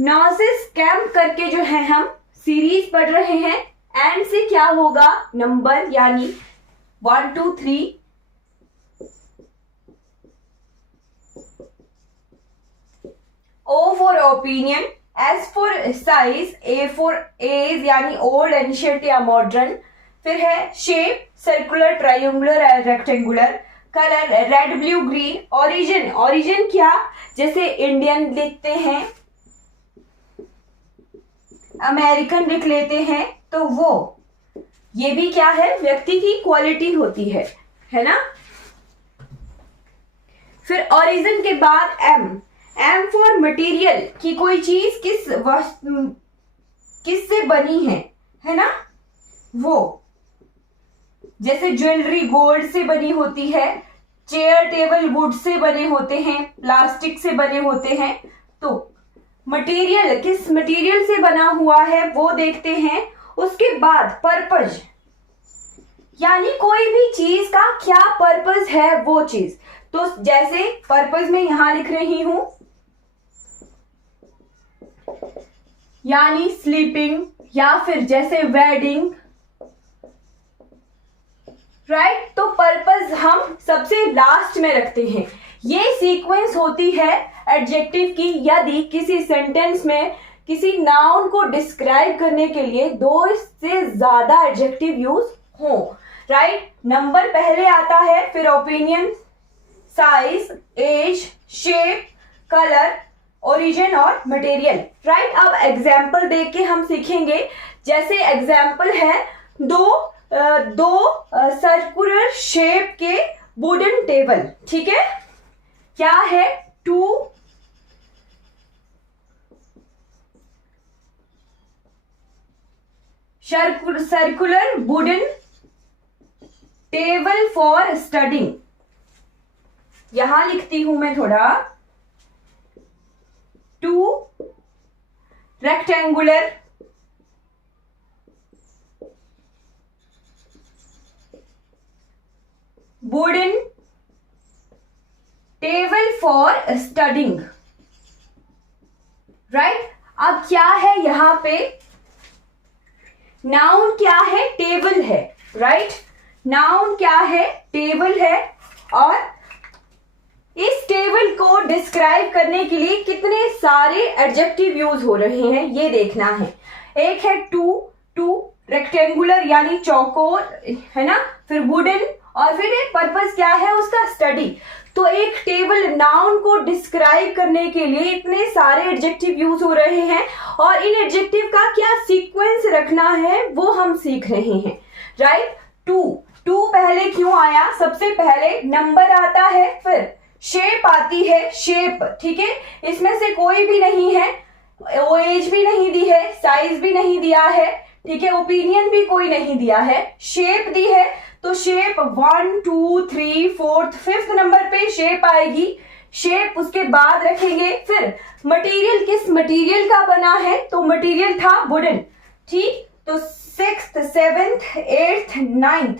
नॉसिस camp करके जो है हम सीरीज पढ़ रहे हैं। एंड से क्या होगा, नंबर यानी 1 2 3 O for opinion, S for size, A for age यानी ओल्ड, एंशिएंट या मॉडर्न। फिर है shape, circular, triangular, rectangular. Colour red, blue, green. Origin, origin क्या, जैसे इंडियन लिखते हैं, अमेरिकन लिख लेते हैं, तो वो ये भी क्या है, व्यक्ति की क्वालिटी होती है ना। फिर ओरिजिन के बाद एम, एम फॉर मटेरियल, कि कोई चीज किस से बनी है ना, वो जैसे ज्वेलरी गोल्ड से बनी होती है, चेयर टेबल वुड से बने होते हैं, प्लास्टिक से बने होते हैं। तो मटेरियल किस मटेरियल से बना हुआ है वो देखते हैं। उसके बाद पर्पज, यानी कोई भी चीज का क्या पर्पज है वो चीज। तो जैसे पर्पज में यहां लिख रही हूं, यानी स्लीपिंग, या फिर जैसे वेडिंग, राइट। तो पर्पज हम सबसे लास्ट में रखते हैं। ये सीक्वेंस होती है एडजेक्टिव की, यदि किसी सेंटेंस में किसी नाउन को डिस्क्राइब करने के लिए 2 से ज्यादा एडजेक्टिव यूज हो, राइट। नंबर पहले आता है, फिर opinion, size, age, shape, colour, origin और मटेरियल, राइट। अब एग्जाम्पल देख के हम सीखेंगे। जैसे एग्जाम्पल है दो सर्कुलर शेप के वुडन टेबल, ठीक है। क्या है, 2 circular wooden table for studying. यहां लिखती हूं मैं थोड़ा, 2 rectangular wooden table for studying, right. अब क्या है यहां पे, नाउन क्या है, टेबल है, राइट। नाउन क्या है, टेबल है। और इस टेबल को डिस्क्राइब करने के लिए कितने सारे एडजेक्टिव यूज हो रहे हैं ये देखना है। एक है टू रेक्टेंगुलर यानी चौकोर, है ना, फिर वुडन, और फिर एक पर्पस क्या है उसका, स्टडी। तो एक टेबल नाउन को डिस्क्राइब करने के लिए इतने सारे एडजेक्टिव यूज हो रहे हैं, और इन एडजेक्टिव का क्या सीक्वेंस रखना है वो हम सीख रहे हैं, राइट। टू पहले क्यों आया, सबसे पहले नंबर आता है, फिर शेप आती है, शेप, ठीक है। इसमें से कोई भी नहीं है, एज भी नहीं दी है, साइज भी नहीं दिया है, ठीक है, ओपिनियन भी कोई नहीं दिया है, शेप दी है। तो शेप 1 2 3 4 5th नंबर पे शेप आएगी। शेप उसके बाद रखेंगे। फिर मटेरियल, किस मटेरियल का बना है, तो मटेरियल था वुडन, ठीक। तो 6th 7th 8th 9th,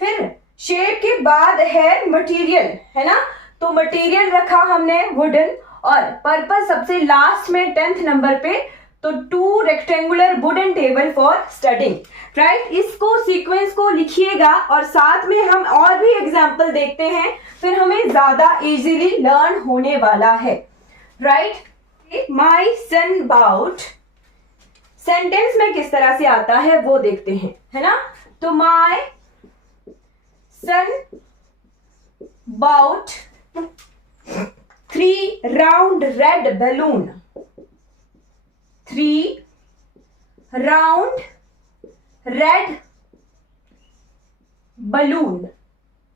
फिर शेप के बाद है मटेरियल, है ना। तो मटेरियल रखा हमने वुडन, और पर्पस सबसे लास्ट में 10th नंबर पे, तो 2 rectangular wooden table for studying, right. इसको सीक्वेंस को लिखिएगा, और साथ में हम और भी एग्जाम्पल देखते हैं, फिर हमें ज्यादा इजीली लर्न होने वाला है, राइट। माई सन बाउट सेंटेंस में किस तरह से आता है वो देखते हैं, है ना। तो my son bought 3 round red balloon, 3 round red balloon,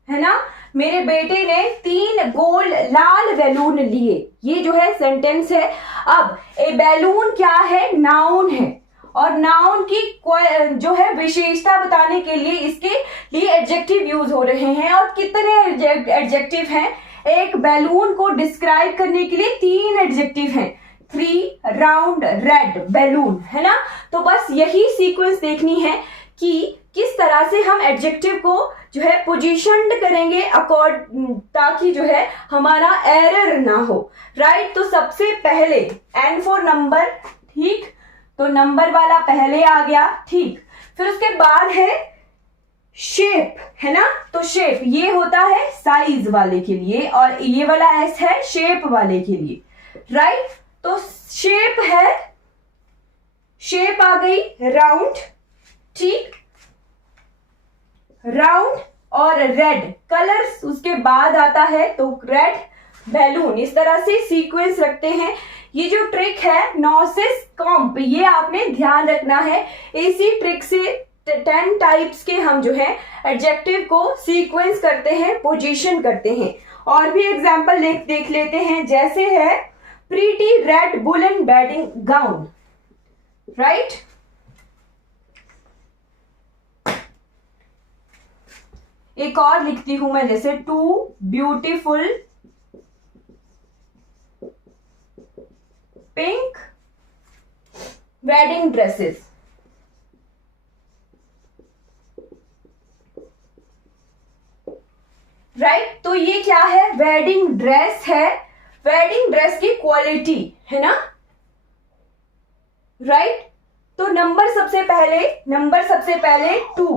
है ना। मेरे बेटे ने 3 गोल लाल बैलून लिए। ये जो है सेंटेंस है। अब ए बैलून क्या है, नाउन है, और नाउन की जो है विशेषता बताने के लिए इसके लिए एडजेक्टिव यूज हो रहे हैं। और कितने एडजेक्टिव हैं, एक बैलून को डिस्क्राइब करने के लिए 3 एडजेक्टिव हैं, 3 राउंड रेड बैलून, है ना। तो बस यही सीक्वेंस देखनी है कि किस तरह से हम एडजेक्टिव को जो है पोजीशनड करेंगे ताकि जो है हमारा एरर ना हो, राइट। तो सबसे पहले एन फॉर नंबर, ठीक, तो नंबर वाला पहले आ गया, ठीक। फिर उसके बाद है शेप, है ना, तो शेप ये होता है साइज वाले के लिए, और ये वाला एस है शेप वाले के लिए, राइट। तो शेप है, शेप आ गई राउंड, ठीक, राउंड, और रेड कलर्स उसके बाद आता है, तो रेड बैलून, इस तरह से सीक्वेंस रखते हैं। ये जो ट्रिक है नॉसिस कॉम्प, ये आपने ध्यान रखना है। इसी ट्रिक से 10 टाइप्स के हम जो है एडजेक्टिव को सीक्वेंस करते हैं, पोजीशन करते हैं। और भी एग्जांपल देख लेते हैं, जैसे है pretty red woollen wedding gown, right. एक और लिखती हूं मैं, जैसे 2 beautiful pink wedding dresses, right. तो ये क्या है, वेडिंग ड्रेस है, वेडिंग ड्रेस की क्वालिटी, है ना, राइट। तो नंबर सबसे पहले 2,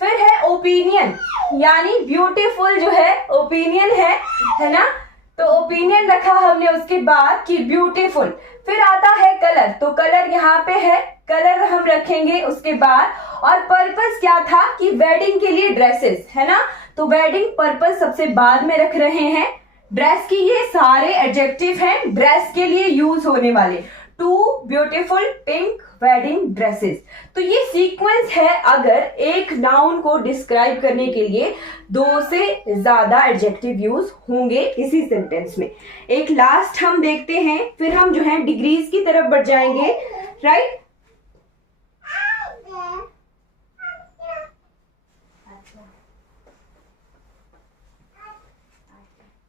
फिर है ओपिनियन, यानी ब्यूटीफुल जो है ओपिनियन है ना, तो ओपिनियन रखा हमने उसके बाद कि ब्यूटीफुल। फिर आता है कलर, तो कलर यहाँ पे है, कलर हम रखेंगे उसके बाद। और पर्पस क्या था कि वेडिंग के लिए ड्रेसेस, है ना, तो वेडिंग पर्पस सबसे बाद में रख रहे हैं। ड्रेस की ये सारे एडजेक्टिव हैं ड्रेस के लिए यूज होने वाले, 2 ब्यूटीफुल पिंक वेडिंग ड्रेसेस। तो ये सीक्वेंस है अगर एक नाउन को डिस्क्राइब करने के लिए 2 से ज्यादा एडजेक्टिव यूज होंगे इसी सेंटेंस में। एक लास्ट हम देखते हैं, फिर हम जो है डिग्रीज की तरफ बढ़ जाएंगे, right.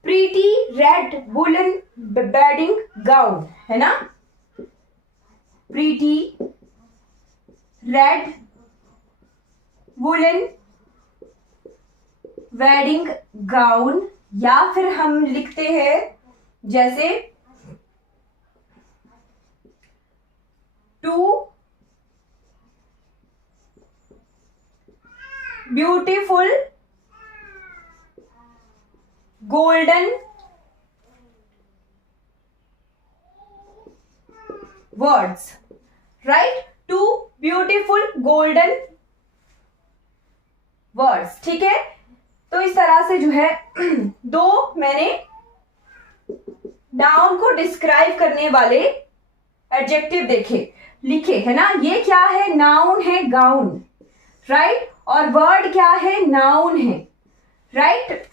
Pretty red woollen wedding gown, है ना, pretty red woollen wedding gown, या फिर हम लिखते हैं जैसे 2 beautiful golden words, right, 2 beautiful golden words, ठीक है। तो इस तरह से जो है 2 मैंने नाउन को डिस्क्राइब करने वाले एडजेक्टिव लिखे, है ना। ये क्या है, नाउन है गाउन, राइट, और वर्ड क्या है, नाउन है, राइट।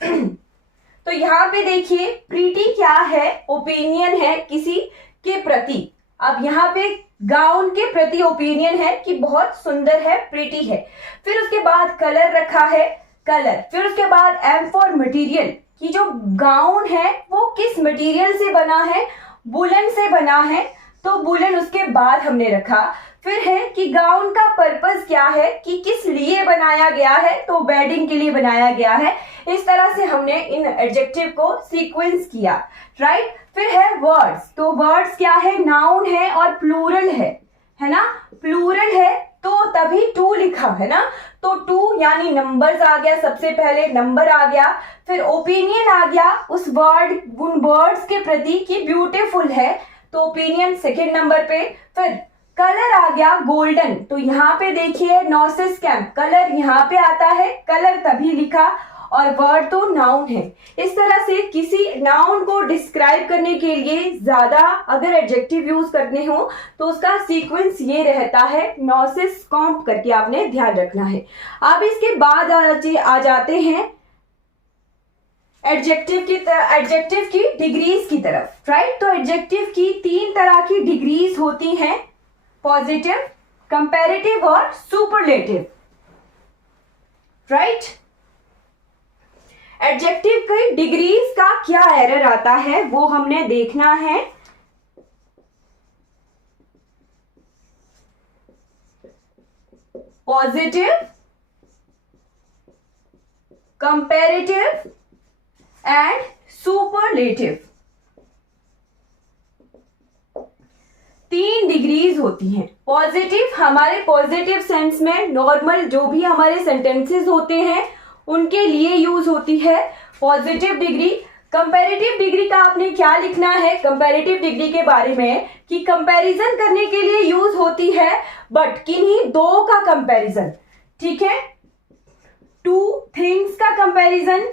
तो यहां पे देखिए प्रीटी क्या है, ओपिनियन है किसी के प्रति। अब यहाँ पे गाउन के प्रति ओपिनियन है कि बहुत सुंदर है, प्रीटी है। फिर उसके बाद कलर रखा है, कलर। फिर उसके बाद एम फॉर मटेरियल, कि जो गाउन है वो किस मटेरियल से बना है, वुलन से बना है, तो वुलन उसके बाद हमने रखा। फिर है कि गाउन का पर्पस क्या है, कि किस लिए बनाया गया है, तो वेडिंग के लिए बनाया गया है। इस तरह से हमने इन एडजेक्टिव को सीक्वेंस किया, राइट। फिर है वर्ड्स, तो वर्ड्स क्या है, नाउन है और प्लूरल है ना, प्लूरल है तो तभी 2 लिखा, है ना। तो 2 यानी नंबर्स आ गया, सबसे पहले नंबर आ गया, फिर ओपिनियन आ गया उस उन वर्ड्स के प्रति कि ब्यूटीफुल है, तो ओपिनियन सेकेंड नंबर पे। फिर कलर आ गया गोल्डन, तो यहाँ पे देखिए नॉसिस कैंप, कलर यहाँ पे आता है, कलर तभी लिखा, और वर्ड तो नाउन है। इस तरह से किसी नाउन को डिस्क्राइब करने के लिए ज्यादा अगर एडजेक्टिव यूज करने हो तो उसका सीक्वेंस ये रहता है, नॉसिस कॉम्प करके आपने ध्यान रखना है। अब इसके बाद आ जाते हैं एडजेक्टिव की डिग्रीज की तरफ, राइट। तो एडजेक्टिव की 3 तरह की डिग्रीज होती हैं, पॉजिटिव, कंपैरेटिव और सुपरलेटिव, राइट। एडजेक्टिव की डिग्रीज का क्या एरर आता है वो हमने देखना है। Positive, comparative and superlative. 3 degrees होती हैं। पॉजिटिव, हमारे पॉजिटिव सेंस में नॉर्मल जो भी हमारे सेंटेंसेस होते हैं उनके लिए यूज होती है पॉजिटिव डिग्री। कंपैरेटिव डिग्री का आपने क्या लिखना है कंपैरेटिव डिग्री के बारे में कि कंपैरिजन करने के लिए यूज होती है, बट किन्हीं दो का कंपैरिजन, ठीक है, 2 थिंग्स का कंपैरिजन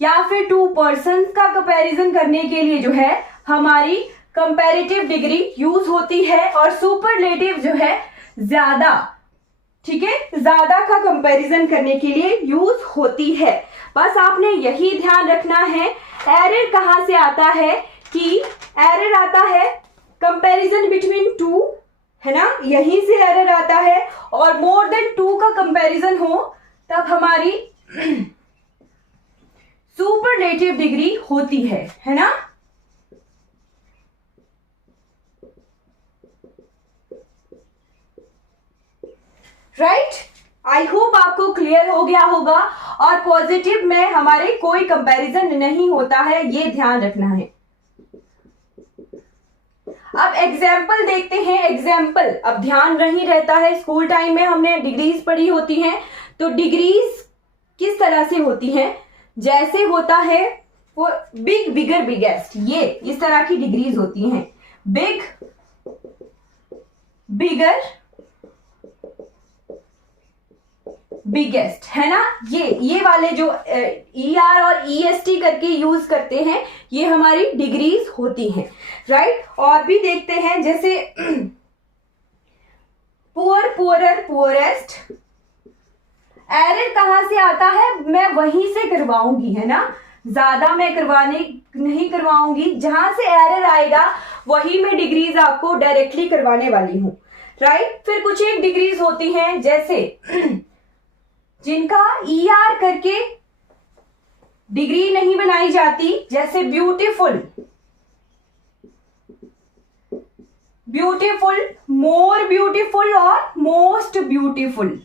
या फिर 2 पर्सन्स का कंपैरिजन करने के लिए जो है हमारी कंपैरेटिव डिग्री यूज होती है। और सुपरलेटिव जो है ज्यादा, ठीक है, ज्यादा का कंपैरिजन करने के लिए यूज होती है। बस आपने यही ध्यान रखना है। एरर कहां से आता है कि एरर आता है कंपैरिजन बिटवीन 2, है ना, यहीं से एरर आता है। और मोर देन 2 का कंपैरिजन हो तब हमारी सुपरलेटिव डिग्री होती है ना। राइट, आई होप आपको क्लियर हो गया होगा। और पॉजिटिव में हमारे कोई कंपैरिजन नहीं होता है, ये ध्यान रखना है। अब एग्जाम्पल देखते हैं। एग्जाम्पल अब ध्यान नहीं रहता है, स्कूल टाइम में हमने डिग्रीज पढ़ी होती हैं, तो डिग्रीज किस तरह से होती हैं, जैसे होता है वो बिग, बिगर, बिगेस्ट, ये इस तरह की डिग्रीज होती हैं। बिग, बिगर, बिगेस्ट, है ना। ये वाले जो ER और EST करके यूज करते हैं, ये हमारी डिग्रीज होती हैं, राइट। और भी देखते हैं, जैसे पुअर, पुअरर, पुअरेस्ट। एरर कहां से आता है, मैं वहीं से करवाऊंगी, है ना, ज्यादा मैं नहीं करवाऊंगी, जहां से एरर आएगा वही मैं डिग्रीज आपको डायरेक्टली करवाने वाली हूं, राइट। फिर कुछ एक डिग्रीज होती हैं जैसे जिनका ER करके डिग्री नहीं बनाई जाती, जैसे ब्यूटीफुल, ब्यूटीफुल, मोर ब्यूटीफुल और मोस्ट ब्यूटीफुल।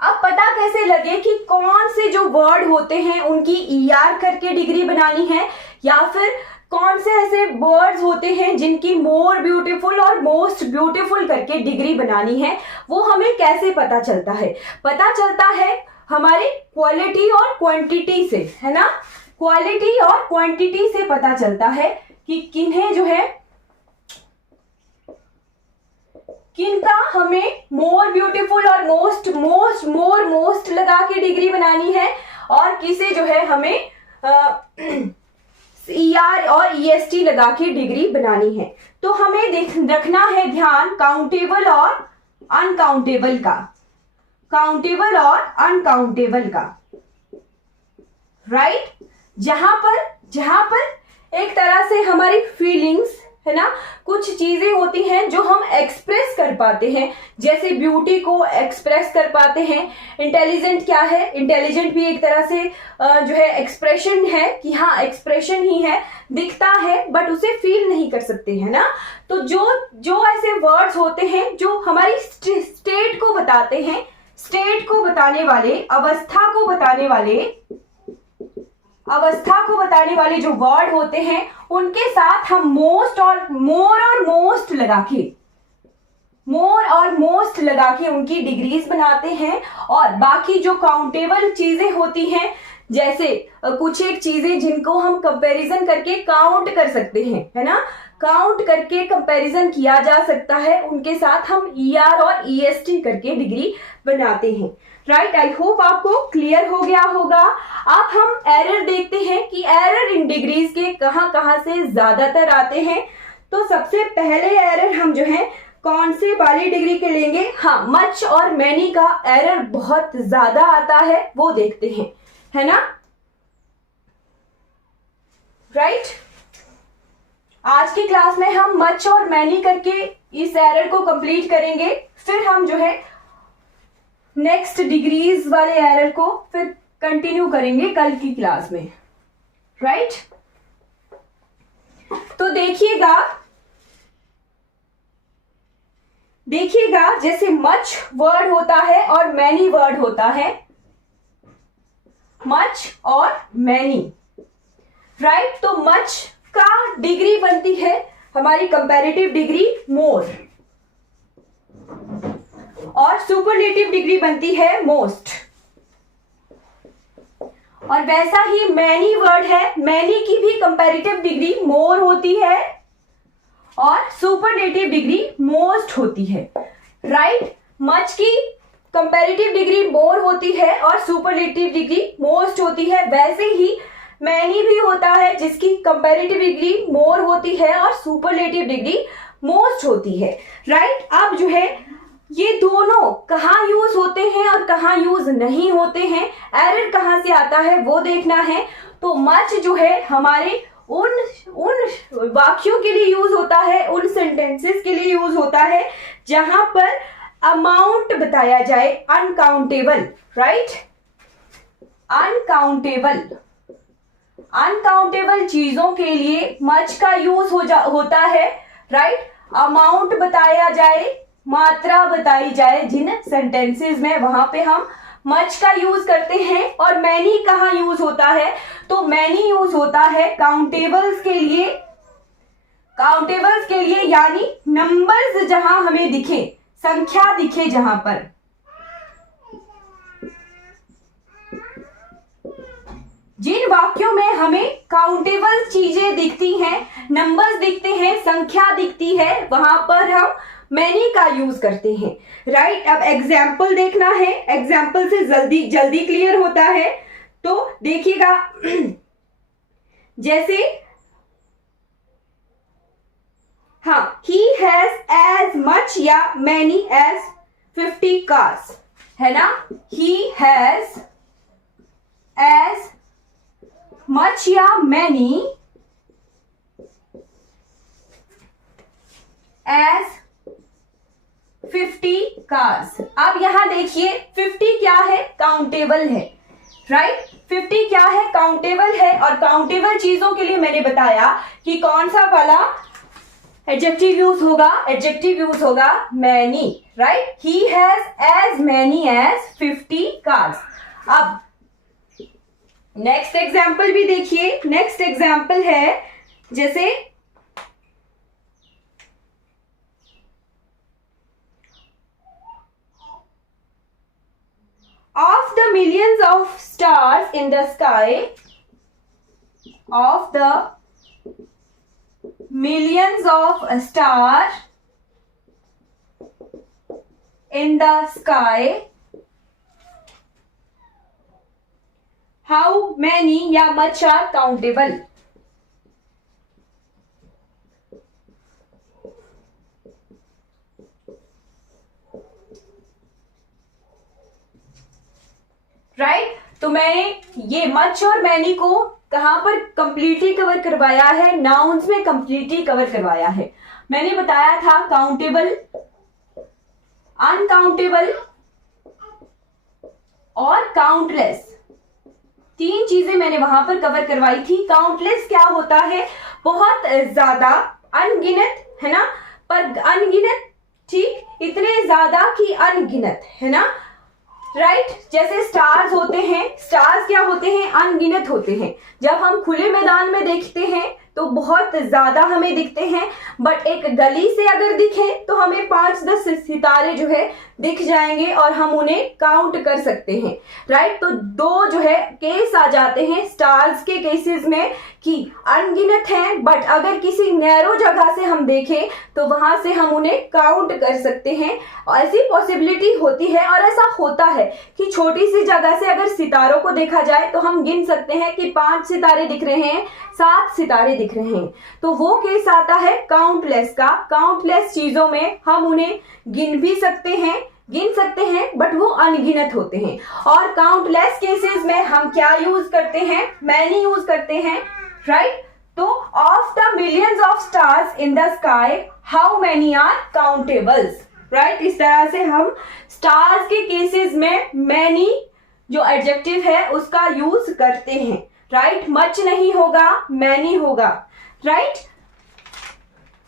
अब पता कैसे लगे कि कौन से जो वर्ड होते हैं उनकी ER करके डिग्री बनानी है, या फिर कौन से ऐसे वर्ड्स होते हैं जिनकी मोर ब्यूटीफुल और मोस्ट ब्यूटीफुल करके डिग्री बनानी है, वो हमें कैसे पता चलता है। पता चलता है हमारी क्वालिटी और क्वांटिटी से, है ना। क्वालिटी और क्वांटिटी से पता चलता है कि किन्हें जो है, किनका हमें मोर ब्यूटीफुल और मोस्ट लगा के डिग्री बनानी है, और किसे जो है हमें ER और EST लगा के डिग्री बनानी है। तो हमें रखना है ध्यान काउंटेबल और अनकाउंटेबल का, काउंटेबल और अनकाउंटेबल का, राइट। जहां पर एक तरह से हमारी फीलिंग्स, है ना, कुछ चीजें होती हैं जो हम एक्सप्रेस कर पाते हैं, जैसे ब्यूटी को एक्सप्रेस कर पाते हैं। इंटेलिजेंट क्या है, इंटेलिजेंट भी एक तरह से जो है एक्सप्रेशन है कि हाँ एक्सप्रेशन ही है, दिखता है बट उसे फील नहीं कर सकते, है ना। तो जो ऐसे वर्ड्स होते हैं जो हमारी स्टेट को बताते हैं, स्टेट को बताने वाले, अवस्था को बताने वाले जो वर्ड होते हैं, उनके साथ हम मोर और मोस्ट लगा के उनकी डिग्रीज बनाते हैं। और बाकी जो काउंटेबल चीजें होती हैं, जैसे कुछ एक चीजें जिनको हम कंपैरिजन करके काउंट कर सकते हैं, है ना, काउंट करके कंपैरिजन किया जा सकता है, उनके साथ हम ER और EST करके डिग्री बनाते हैं, राइट। आई होप आपको क्लियर हो गया होगा। अब हम एरर देखते हैं कि एरर इन डिग्रीज के कहां से ज्यादातर आते हैं। तो सबसे पहले एरर हम जो है कौन से वाली डिग्री के लेंगे, हाँ, मच और मैनी का एरर बहुत ज्यादा आता है, वो देखते हैं, है ना, राइट। आज की क्लास में हम मच और मैनी करके इस एरर को कंप्लीट करेंगे, फिर हम जो है नेक्स्ट डिग्रीज वाले एरर को फिर कंटिन्यू करेंगे कल की क्लास में, राइट। तो देखिएगा देखिएगा जैसे मच वर्ड होता है और मैनी वर्ड होता है, मच और मैनी, राइट। तो मच का डिग्री बनती है हमारी कंपैरेटिव डिग्री मोर, और सुपरलेटिव डिग्री बनती है मोस्ट। और वैसा ही मैनी वर्ड है, मैनी की भी कंपैरेटिव डिग्री मोर होती है और सुपरलेटिव डिग्री मोस्ट होती है, राइट। मच की कंपैरेटिव डिग्री मोर होती है और सुपरलेटिव डिग्री मोस्ट होती है, वैसे ही मैनी भी होता है जिसकी कंपैरेटिव डिग्री मोर होती है और सुपरलेटिव डिग्री मोस्ट होती है, राइट। अब जो है ये दोनों कहाँ यूज होते हैं और कहाँ यूज नहीं होते हैं, एरर कहाँ से आता है वो देखना है। तो मच जो है हमारे उन वाक्यों के लिए यूज होता है, उन सेंटेंसेस के लिए यूज होता है जहां पर अमाउंट बताया जाए, अनकाउंटेबल, राइट। अनकाउंटेबल चीजों के लिए मच का यूज होता है, राइट। अमाउंट बताया जाए, मात्रा बताई जाए जिन सेंटेंसेस में, वहां पे हम मच का यूज करते हैं। और मैनी कहाँ यूज होता है, तो मैनी यूज होता है काउंटेबल्स के लिए, यानी नंबर्स जहां हमें दिखे, संख्या दिखे जहां पर। जिन वाक्यों में हमें काउंटेबल चीजें दिखती हैं, नंबर्स दिखते हैं, संख्या दिखती है, वहां पर हम मैनी का यूज करते हैं, राइट। अब एग्जाम्पल देखना है, एग्जाम्पल से जल्दी क्लियर होता है। तो देखिएगा जैसे हाँ, ही हैज एज मच या मैनी एज 50 कार्स, है ना। ही हैज एज मच या मैनी एज 50 कार्स। अब यहां देखिए 50 क्या है, काउंटेबल है, राइट। 50 क्या है, काउंटेबल है। और काउंटेबल चीजों के लिए मैंने बताया कि कौन सा वाला एडजेक्टिव यूज होगा many, right. He has as many as 50 cars. अब नेक्स्ट एग्जाम्पल भी देखिए, नेक्स्ट एग्जाम्पल है जैसे of the millions of stars in the sky, of the millions of stars in the sky, how many या much are countable? Right. तो मैंने ये much और मैनी को कहां पर कंप्लीटली कवर करवाया है, नाउन्स में कंप्लीटली कवर करवाया है। मैंने बताया था काउंटेबल, अनकाउंटेबल और काउंटलेस, 3 चीजें मैंने वहां पर कवर करवाई थी। काउंटलेस क्या होता है, बहुत ज्यादा, अनगिनत, है ना, पर अनगिनत, ठीक, इतने ज्यादा कि अनगिनत, है ना, राइट। जैसे स्टार्स होते हैं, स्टार्स क्या होते हैं, अनगिनत होते हैं। जब हम खुले मैदान में देखते हैं तो बहुत ज्यादा हमें दिखते हैं, बट एक गली से अगर दिखे तो हमें 5-10 सितारे जो है दिख जाएंगे और हम उन्हें काउंट कर सकते हैं, राइट। तो 2 जो है केस आ जाते हैं स्टार्स के केसेस में कि अनगिनत हैं, बट अगर किसी नैरो जगह से हम देखें तो वहां से हम उन्हें काउंट कर सकते हैं। ऐसी पॉसिबिलिटी होती है और ऐसा होता है कि छोटी सी जगह से अगर सितारों को देखा जाए तो हम गिन सकते हैं कि 5 सितारे दिख रहे हैं, 7 सितारे दिख रहे हैं। तो वो केस आता है काउंटलेस का। काउंटलेस चीजों में हम उन्हें गिन भी सकते हैं, बट वो अनगिनत होते हैं। और काउंटलेस केसेस में हम क्या यूज करते हैं, मैनी यूज करते हैं, राइट। तो of the millions of stars in the sky how many are countables, right. इस तरह से हम स्टार्स के केसेस में मैनी जो एडजेक्टिव है उसका यूज करते हैं, राइट। मच नहीं होगा, मैनी होगा, राइट।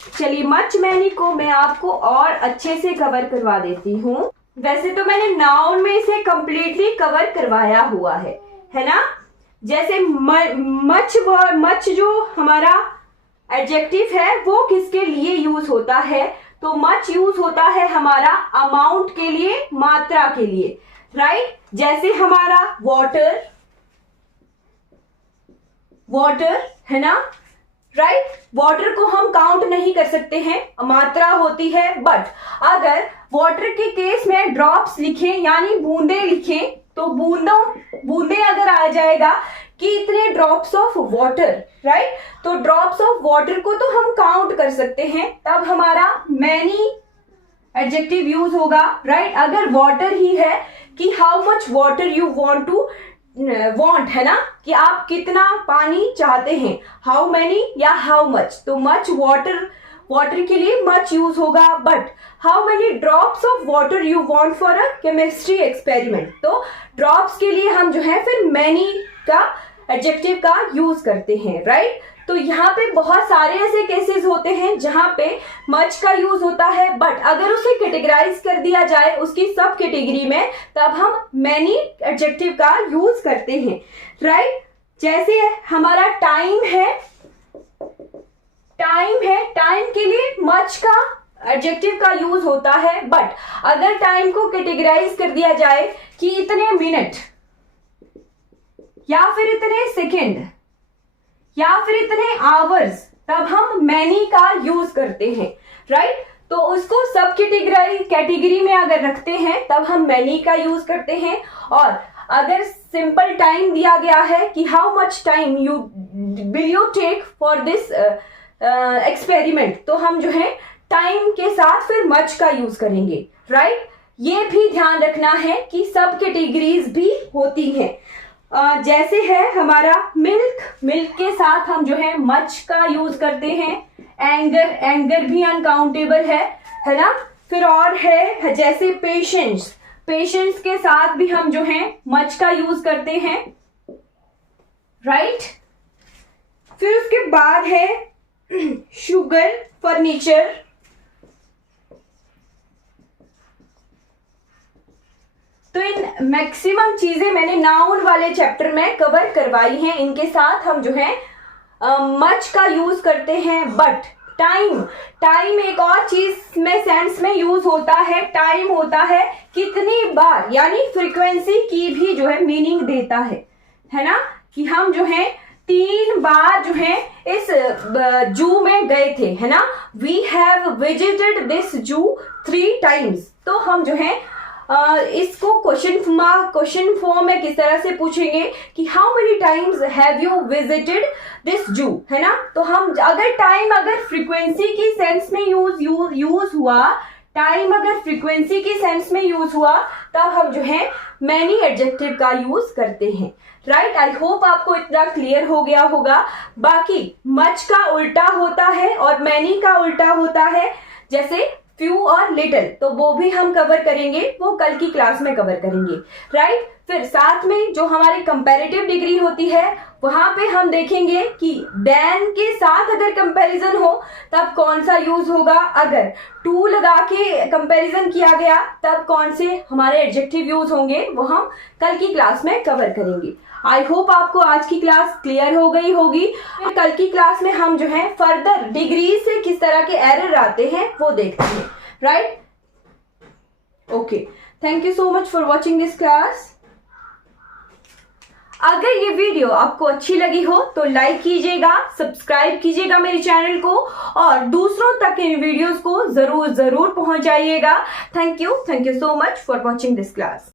चलिए मच मैनी को मैं आपको और अच्छे से कवर करवा देती हूँ। वैसे तो मैंने नाउन में इसे कंप्लीटली कवर करवाया हुआ है ना। जैसे मच जो हमारा एडजेक्टिव है वो किसके लिए यूज होता है, तो मच यूज होता है हमारा अमाउंट के लिए, मात्रा के लिए, राइट। जैसे हमारा वाटर है ना, राइट। वाटर को हम काउंट नहीं कर सकते हैं, मात्रा होती है। बट अगर वाटर के केस में ड्रॉप्स लिखें यानी बूंदे लिखें, तो बूंदे अगर आ जाएगा कि इतने ड्रॉप्स ऑफ वाटर, राइट। तो ड्रॉप्स ऑफ वाटर को तो हम काउंट कर सकते हैं, तब हमारा मैनी एडजेक्टिव यूज होगा, राइट। अगर वाटर ही है कि how much water you want है ना, कि आप कितना पानी चाहते हैं, हाउ मैनी या हाउ मच, तो मच वाटर के लिए मच यूज होगा। But how many drops of water you want for a chemistry experiment, तो ड्रॉप्स के लिए हम जो है फिर मैनी का एडजेक्टिव का यूज करते हैं, राइट। तो यहाँ पे बहुत सारे ऐसे केसेस होते हैं जहां पे मच का यूज होता है, बट अगर उसे कैटेगराइज कर दिया जाए उसकी सब कैटेगरी में, तब हम मैनी एडजेक्टिव का यूज करते हैं, राइट। जैसे हमारा टाइम है, टाइम के लिए मच का एडजेक्टिव का यूज होता है। बट अगर टाइम को कैटेगराइज कर दिया जाए कि इतने मिनट या फिर इतने सेकंड या फिर इतने आवर्स, तब हम मैनी का यूज करते हैं, राइट। तो उसको सब कैटेगरी में अगर रखते हैं तब हम मैनी का यूज करते हैं। और अगर सिंपल टाइम दिया गया है कि how much time will you take for this experiment, तो हम जो है टाइम के साथ फिर मच का यूज करेंगे, राइट। ये भी ध्यान रखना है कि सब कैटेगरीज भी होती हैं। जैसे है हमारा मिल्क के साथ हम जो है मच का यूज करते हैं। एंगर भी अनकाउंटेबल है ना। फिर और है जैसे पेशेंस के साथ भी हम जो है मच का यूज करते हैं, राइट। फिर उसके बाद है शुगर, फर्नीचर, तो इन मैक्सिमम चीजें मैंने नाउन वाले चैप्टर में कवर करवाई हैं। इनके साथ हम जो है मच का यूज करते हैं। बट टाइम एक और चीज में सेंस में यूज होता है। टाइम होता है कितनी बार, यानी फ्रीक्वेंसी की भी जो है मीनिंग देता है ना, कि हम जो है 3 बार जो है इस जू में गए थे, है ना। वी हैव विजिटेड दिस जू 3 टाइम्स। तो हम जो है इसको क्वेश्चन फॉर्म में किस तरह से पूछेंगे कि how many times have you visited this जू, है ना। तो हम अगर फ्रीक्वेंसी की सेंस में यूज हुआ, टाइम अगर फ्रीक्वेंसी की सेंस में यूज हुआ, तब हम जो है मैनी एडजेक्टिव का यूज करते हैं, राइट। आई होप आपको इतना क्लियर हो गया होगा। बाकी मच का उल्टा होता है और मैनी का उल्टा होता है, जैसे फ्यू और लिटिल, तो वो भी हम कवर करेंगे, वो कल की क्लास में कवर करेंगे, राइट। फिर साथ में जो हमारी कंपैरेटिव डिग्री होती है, वहां पे हम देखेंगे कि देन के साथ अगर कंपैरिजन हो तब कौन सा यूज होगा, अगर टू लगा के कंपैरिजन किया गया तब कौन से हमारे एडजेक्टिव यूज होंगे, वो हम कल की क्लास में कवर करेंगे। आई होप आपको आज की क्लास क्लियर हो गई होगी। फिर कल की क्लास में हम जो है फर्दर डिग्री से किस तरह के एरर आते हैं वो देखते हैं, right. Okay, thank you so much for watching this class. अगर ये वीडियो आपको अच्छी लगी हो तो लाइक कीजिएगा, सब्सक्राइब कीजिएगा मेरे चैनल को, और दूसरों तक इन वीडियोस को जरूर पहुंचाइएगा। Thank you so much for watching this class.